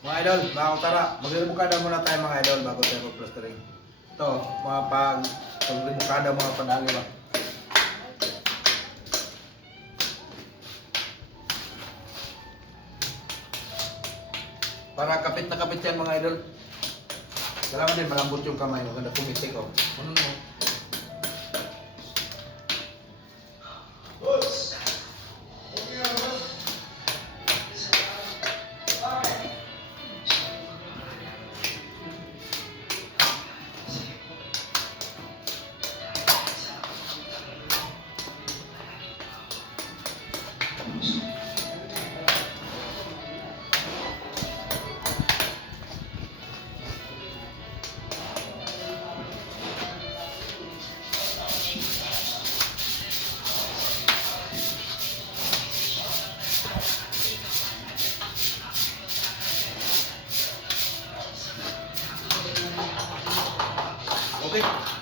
Mga idol, mga kutara, magribukada muna tayo mga idol bago tayo mag-plastering. Ito, mga pagribukada mga padali ba. Para kapit na kapit yan mga idol. Kailangan din malambot yung kamay, maganda pumitik oh. Ano mo? Okay.